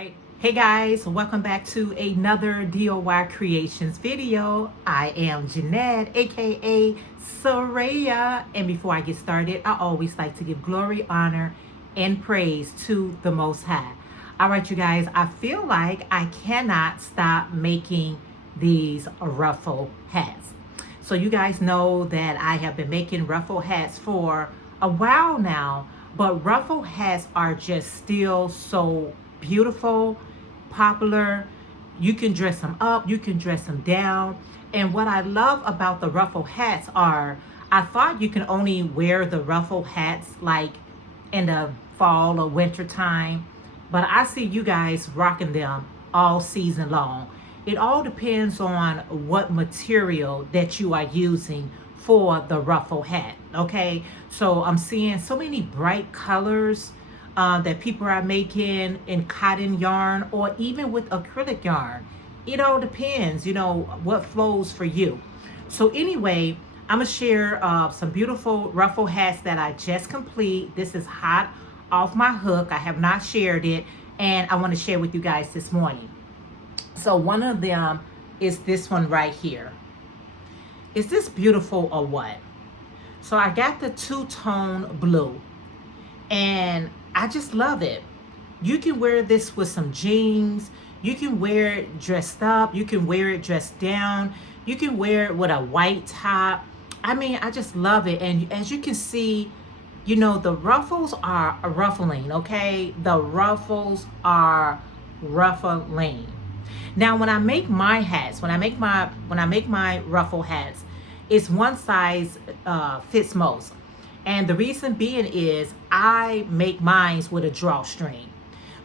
right. Hey guys, welcome back to another Doycreations video. I am Jeanette, aka Sarayah. And before I get started, I always like to give glory, honor, and praise to the Most High. All right, you guys, I feel like I cannot stop making these ruffle hats. So you guys know that I have been making ruffle hats for a while now, but ruffle hats are just still so beautiful, popular. You can dress them up, you can dress them down. And what I love about the ruffle hats are, I thought you can only wear the ruffle hats like in the fall or winter time, but I see you guys rocking them all season long. It all depends on what material that you are using for the ruffle hat. Okay, so I'm seeing so many bright colors that people are making in cotton yarn or even with acrylic yarn. It all depends, you know, what flows for you. So anyway, I'm gonna share some beautiful ruffle hats that I just complete. This is hot off my hook. I have not shared it, and I want to share with you guys this morning. So one of them is this one right here. Is this beautiful or what? So I got the two-tone blue, and I just love it. You can wear this with some jeans. You can wear it dressed up. You can wear it dressed down. You can wear it with a white top. I mean, I just love it. And as you can see, you know, the ruffles are ruffling, okay? The ruffles are ruffling. Now, when I make my hats, when I make my ruffle hats, it's one size fits most. And the reason being is I make mine with a drawstring.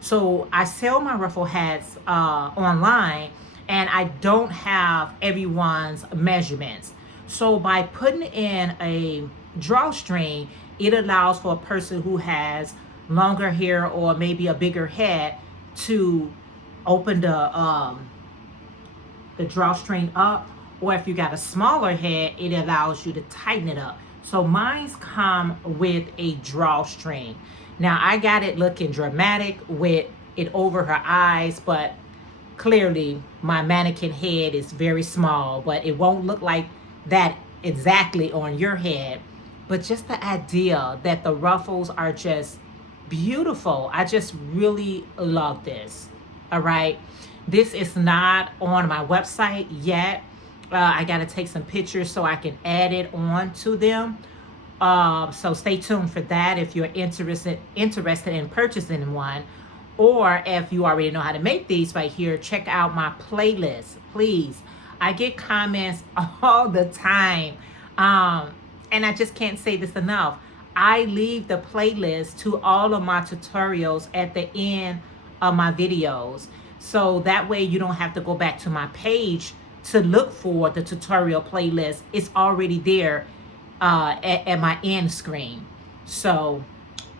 So I sell my ruffle hats online, and I don't have everyone's measurements. So by putting in a drawstring, it allows for a person who has longer hair or maybe a bigger head to open the drawstring up, or if you got a smaller head, it allows you to tighten it up. So mine's come with a drawstring. Now I got it looking dramatic with it over her eyes, but clearly my mannequin head is very small, but it won't look like that exactly on your head. But just the idea that the ruffles are just beautiful. I just really love this. All right. This is not on my website yet. I got to take some pictures so I can add it on to them. So stay tuned for that if you're interested in purchasing one. Or if you already know how to make these right here, check out my playlist, please. I get comments all the time. And I just can't say this enough. I leave the playlist to all of my tutorials at the end of my videos. So that way you don't have to go back to my page to look for the tutorial playlist. It's already there at my end screen. So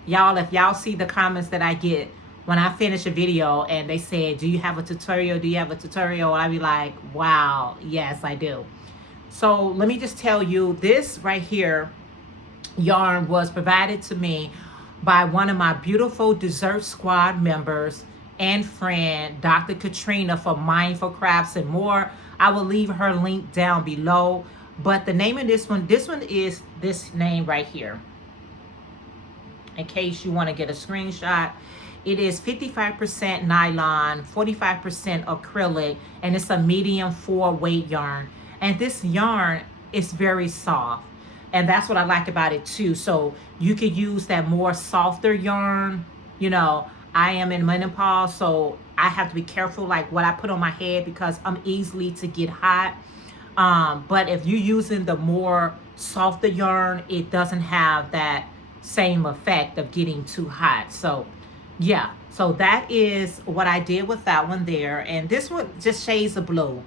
y'all, if y'all see the comments that I get when I finish a video and they say, do you have a tutorial? Do you have a tutorial? I'll be like, wow, yes, I do. So let me just tell you, this right here yarn was provided to me by one of my beautiful Dessert Squad members and friend, Dr. Katrina, for Mindful Crafts and More. I will leave her link down below. But the name of this one is this name right here. In case you want to get a screenshot, it is 55% nylon, 45% acrylic, and it's a medium 4-weight yarn. And this yarn is very soft. And that's what I like about it too. So you could use that more softer yarn. You know, I am in menopause, so I have to be careful like what I put on my head because I'm easily to get hot. But if you're using the more softer yarn, it doesn't have that same effect of getting too hot. So yeah, so that is what I did with that one there. And this one just shades of blue,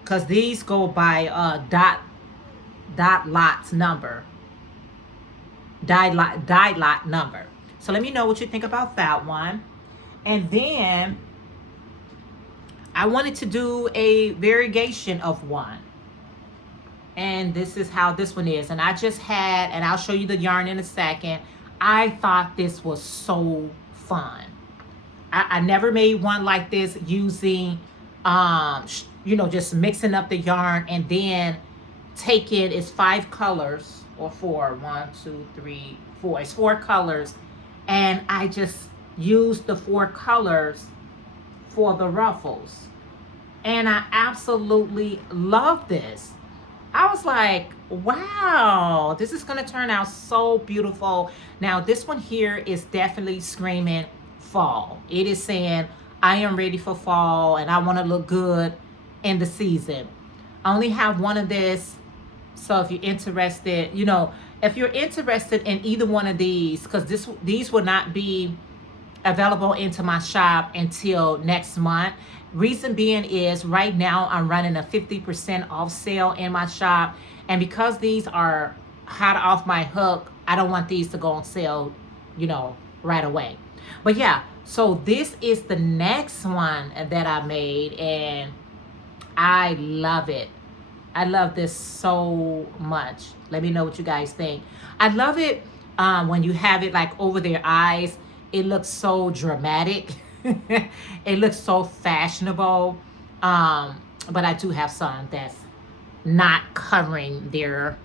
because these go by dye lot number. So let me know what you think about that one. And then I wanted to do a variegation of one. And this is how this one is. And I just had, and I'll show you the yarn in a second. I thought this was so fun. I never made one like this using, just mixing up the yarn and then taking, it's 5 colors or four. 1, 2, 3, 4. It's 4 colors. And I just used the 4 colors for the ruffles. And I absolutely love this. I was like, wow, this is going to turn out so beautiful. Now, this one here is definitely screaming fall. It is saying, I am ready for fall and I want to look good in the season. I only have one of this. So if you're interested, if you're interested in either one of these, because these will not be available into my shop until next month. Reason being is right now I'm running a 50% off sale in my shop. And because these are hot off my hook, I don't want these to go on sale, right away. But yeah, so this is the next one that I made and I love it. I love this so much. Let me know what you guys think. I love it when you have it like over their eyes. It looks so dramatic. It looks so fashionable. But I do have some that's not covering their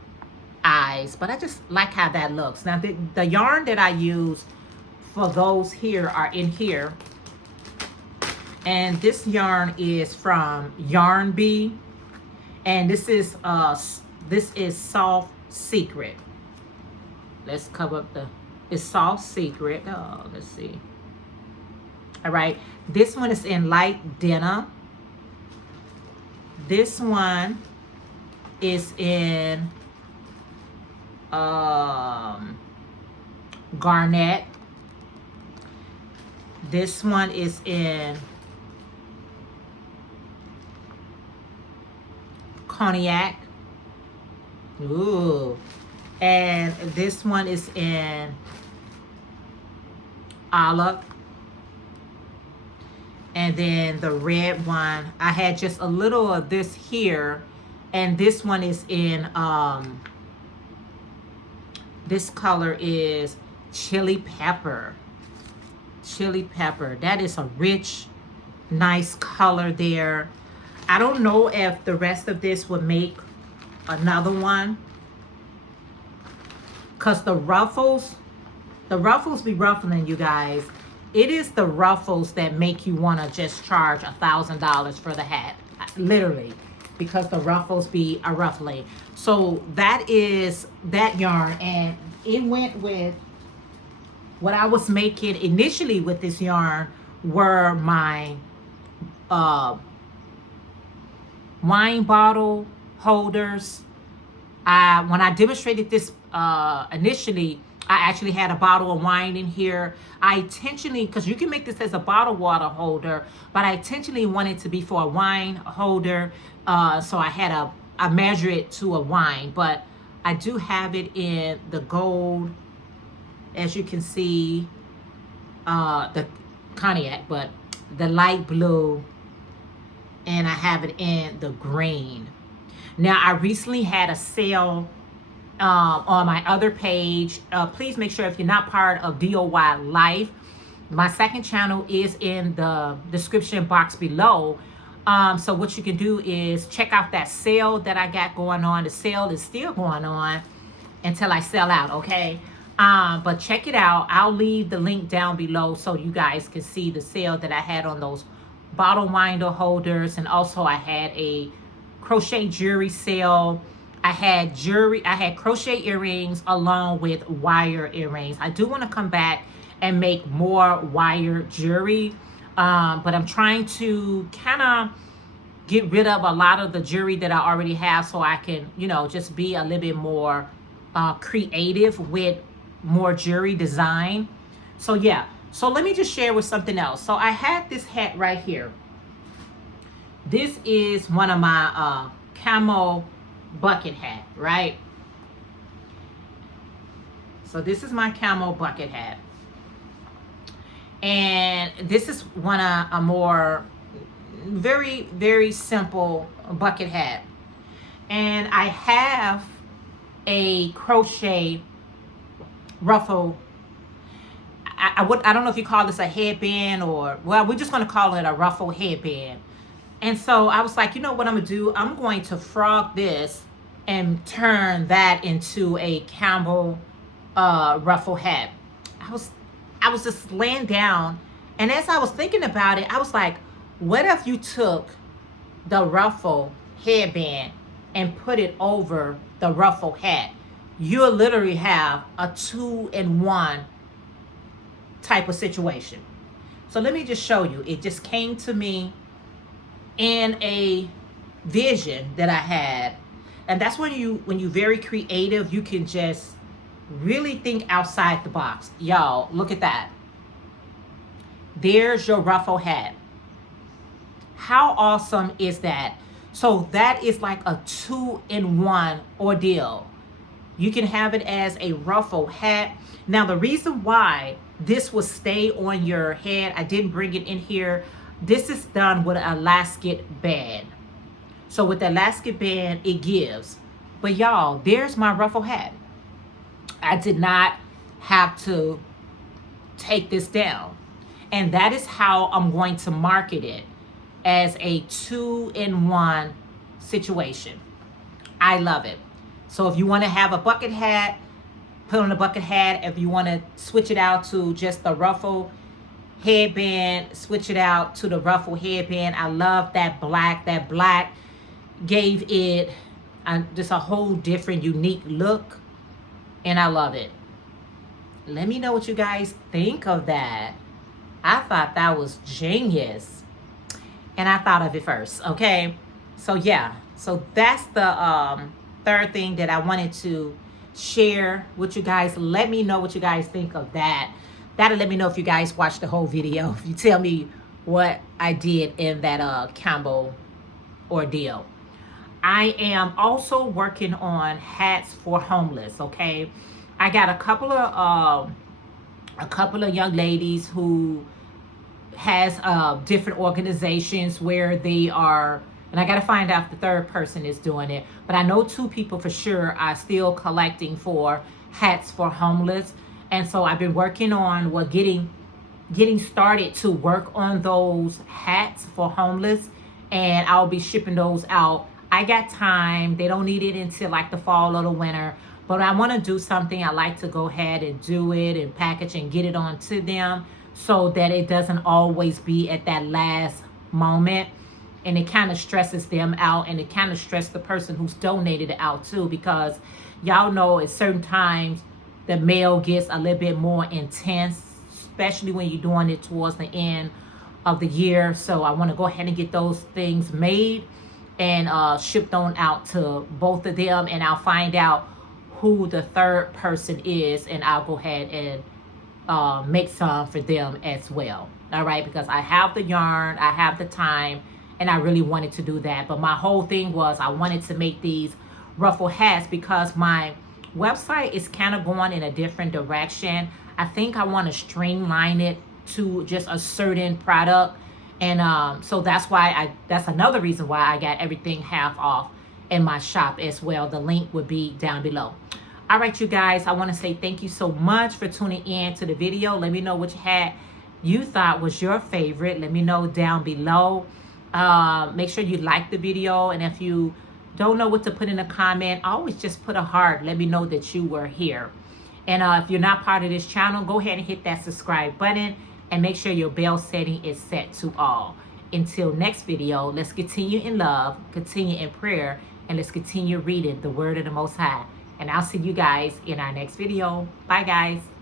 eyes. But I just like how that looks. Now, the yarn that I use for those here are in here. And this yarn is from Yarn Bee. And this is Soft Secret. Let's cover up it's Soft Secret. Oh, let's see. All right. This one is in light denim. This one is in garnet. This one is in cognac. Ooh. And this one is in olive. And then the red one, I had just a little of this here. And this one is in, this color is chili pepper. Chili pepper. That is a rich, nice color there. I don't know if the rest of this would make another one. Because the ruffles be ruffling, you guys. It is the ruffles that make you want to just charge $1,000 for the hat. Literally. Because the ruffles be a ruffling. So that is that yarn. And it went with what I was making initially with this yarn were my wine bottle holders. When I demonstrated this initially, I actually had a bottle of wine in here. I intentionally, because you can make this as a bottled water holder, but I intentionally wanted to be for a wine holder. So I measure it to a wine, but I do have it in the gold, as you can see, the cognac, but the light blue, and I have it in the green. Now, I recently had a sale on my other page. Please make sure if you're not part of DOY Life, my second channel is in the description box below. So what you can do is check out that sale that I got going on. The sale is still going on until I sell out, okay? But check it out. I'll leave the link down below so you guys can see the sale that I had on those bottle winder holders. And also I had a crochet jewelry sale. I had crochet earrings along with wire earrings. I do want to come back and make more wire jewelry. But I'm trying to kind of get rid of a lot of the jewelry that I already have so I can, just be a little bit more creative with more jewelry design. So yeah, so let me just share with something else. So I had this hat right here. This is one of my camo bucket hat, right? So this is my camo bucket hat. And this is one of a more very, very simple bucket hat. And I have a crochet ruffle. I don't know if you call this a headband or, well, we're just going to call it a ruffle headband. And so I was like, you know what I'm going to do? I'm going to frog this and turn that into a Campbell ruffle hat. I was just laying down, and as I was thinking about it, I was like, what if you took the ruffle headband and put it over the ruffle hat? You'll literally have a 2-in-1 type of situation. So let me just show you. It just came to me in a vision that I had. And that's when you're very creative, you can just really think outside the box. Y'all, look at that. There's your ruffle hat. How awesome is that? So that is like a 2-in-1 ordeal. You can have it as a ruffle hat. Now, the reason why this will stay on your head, I didn't bring it in here. This is done with an elastic band. So with the elastic band, it gives. But y'all, there's my ruffle hat. I did not have to take this down. And that is how I'm going to market it, as a 2-in-1 situation. I love it. So if you want to have a bucket hat, put on a bucket hat. If you want to switch it out to just the ruffle headband, switch it out to the ruffle headband. I love that black. That black gave it just a whole different, unique look. And I love it. Let me know what you guys think of that. I thought that was genius. And I thought of it first, okay? So yeah, so that's the third thing that I wanted to share with you guys. Let me know what you guys think of that. That'll let me know if you guys watched the whole video. If you tell me what I did in that combo ordeal. I am also working on hats for homeless, okay? I got a couple of young ladies who has different organizations where they are, and I got to find out if the third person is doing it, but I know 2 people for sure are still collecting for hats for homeless. And so I've been working on getting started to work on those hats for homeless, and I'll be shipping those out. I got time. They don't need it until like the fall or the winter, but I want to do something. I like to go ahead and do it and package and get it on to them, so that it doesn't always be at that last moment. And it kind of stresses them out, and it kind of stresses the person who's donated it out too, because y'all know at certain times the mail gets a little bit more intense, especially when you're doing it towards the end of the year. So I want to go ahead and get those things made and shipped on out to both of them, and I'll find out who the third person is, and I'll go ahead and make some for them as well. All right, because I have the yarn, I have the time, and I really wanted to do that. But my whole thing was I wanted to make these ruffle hats because my website is kind of going in a different direction. I think I want to streamline it to just a certain product. And so that's why that's another reason why I got everything half off in my shop as well. The link would be down below. All right, you guys, I want to say thank you so much for tuning in to the video. Let me know which hat you thought was your favorite. Let me know down below. Make sure you like the video, and if you don't know what to put in a comment, always just put a heart. Let me know that you were here. And if you're not part of this channel, go ahead and hit that subscribe button, and make sure your bell setting is set to all. Until next video, let's continue in love, continue in prayer, and let's continue reading the word of the Most High. And I'll see you guys in our next video. Bye, guys.